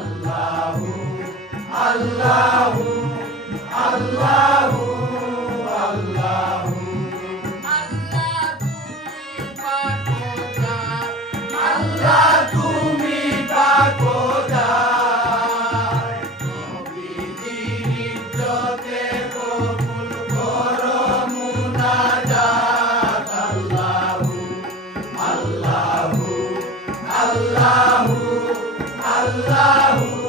আল্লাহু আল্লাহু আল্লাহু আল্লাহু আল্লাহ তুমি পাকোদার নবীজির ইজ্জতে কবুল করো মুনাজাত আল্লাহু আল্লাহু আল্লাহু আল্লাহু